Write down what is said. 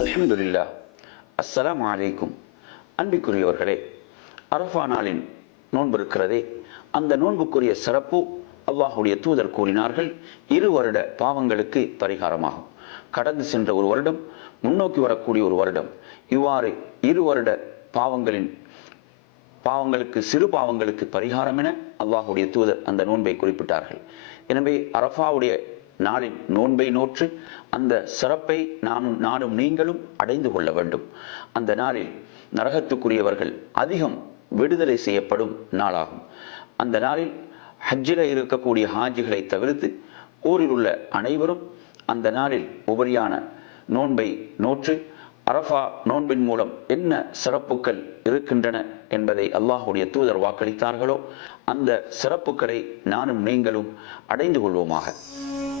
அலமதுல்லா அஸ்லாம் வலைக்கும் அன்பிற்குரியவர்களே அரஃபா நாளின் நோன்பு இருக்கிறதே. அந்த நோன்புக்குரிய சிறப்பு அவ்வாஹுடைய தூதர் கூறினார்கள் இரு வருட பாவங்களுக்கு பரிகாரமாகும். கடந்து சென்ற ஒரு வருடம் முன்னோக்கி வரக்கூடிய ஒரு வருடம். இவ்வாறு இரு வருட பாவங்களின் பாவங்களுக்கு சிறு பாவங்களுக்கு பரிகாரம் என அல்லாஹுடைய தூதர் அந்த நோன்பை குறிப்பிட்டார்கள். எனவே அரஃபாவுடைய நாளின் நோன்பை நோற்று அந்த சிறப்பை நானும் நானும் நீங்களும் அடைந்து கொள்ள வேண்டும். அந்த நாளில் நரகத்துக்குரியவர்கள் அதிகம் விடுதலை செய்யப்படும் நாளாகும். அந்த நாளில் ஹஜ்ஜில் இருக்கக்கூடிய ஹாஜிகளை தவிர்த்து ஊரில் உள்ள அனைவரும் அந்த நாளில் உபரியான நோன்பை நோற்று அரஃபா நோன்பின் மூலம் என்ன சிறப்புகள் இருக்கின்றன என்பதை அல்லாஹுடைய தூதர் வாக்களித்தார்களோ அந்த சிறப்புகளை நானும் நீங்களும் அடைந்து கொள்வோமாக.